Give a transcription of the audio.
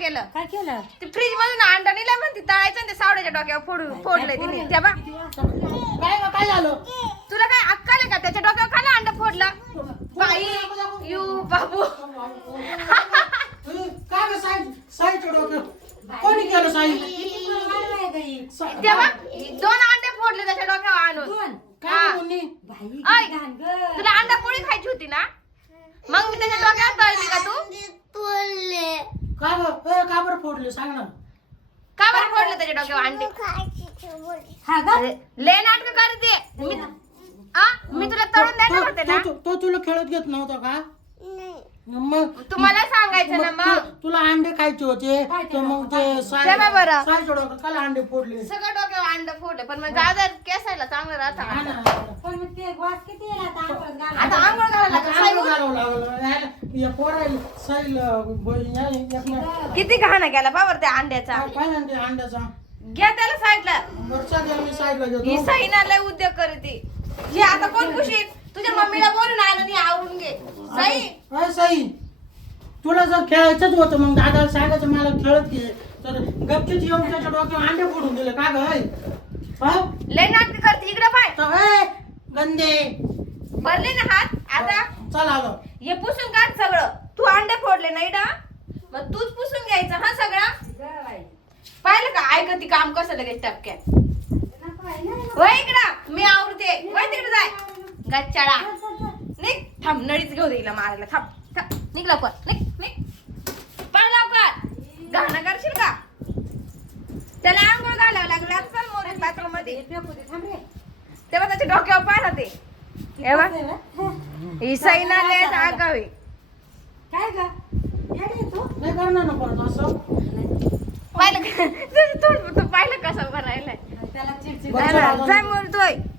केलं काय केलं ते फ्रीज मधून अंडा निघला म्हणते तळायचं ते सावड्याच्या डोक्यावर फोडलंय तिने त्या बा काय झालं तुला काय अक्कल आहे का त्याच्या डोक्यावर खाला अंडा फोडलं बाई यू बाबू काय ग साईच्या डोक्यात कोणी केलं साई तेव्हा 2 अंडे फोडले त्याच्या डोक्यावर आणून काय मुन्नी ऐ, तुला अंडा पोळी खायची होती ना मग मी त्याच्या डोक्यावर तळली का तू का ग का बरं फोडले सांग ना का बरं फोडलं त्याच्या डोक्यावर अंडे हा ग ले नाटक करते मी तुला तळून देणार होते ना तो तुला खेळत घेत नव्हता का मग तुम्हाला सांगायचं ना मग तुला अंडे खायचे होते तर मग ते जेव्हा बरं. साईच्या डोक्यात काला अंडे फोडले सगळं डोक्यावर अंड फोडलं पण मग दादा केसायला चांगलं हा राहतं ना. पण मग ते वास किती येईल आता आपण घाला. आता आंघोळ घालायला आता लागलं. अंग घालावं लागलं. या पोराला साईल किती घाणा गेला बाबर त्या अंड्याचा काय म्हणते अंड्याचा घ्या त्याला साईडला वरचा द्या मी साईडला ही घेतो साईना लय उद्योग करते ही आता कोण खुशीत तुझ्या मम्मीला बोलून आलं नी आवरून घे साई अरे साई तुला जर खेळायचंच होतं मग दादाला सांगायचं मला खेळत घे तर गपचीत येऊन त्याच्या डोक्यावर अंडे फोडून दिले का ग लय नाटक करते इकडे पाय गंदे भरले ना हात आता चल आलो हे पुसून काढ सगळं तू अंडे फोडले नाही ना मग तूच पुसून घ्यायचं हा सगळा ग बाई. पाहिलं का ऐकती काम कसं लगेच टपक्यात नको आहे ना. वय इकडं मी आवडते वय तिकडे जाय गच्चाळा निघ थांब नळीच घेऊ देईल मारायला थांब थांब. निघ लवकर निघ निघ पळ लवकर घाणं करशील का त्याला आंघोळ घालावं लागलं आता चल मोरे बाथरूम मध्ये हे फेकू दे, थांब रे. तेव्हा त्याच्या डोक्यावर पाहिलं ते हे बघ हे बघ. ही सैना लय आगावी काय ग येडी आहे तू नाही करणार ना परत असं पाहिलं का तुझं तोंड तू पाहिलं कसं भरायलाय त्याला चिडचिड बरं, चला, जाय मोरतोय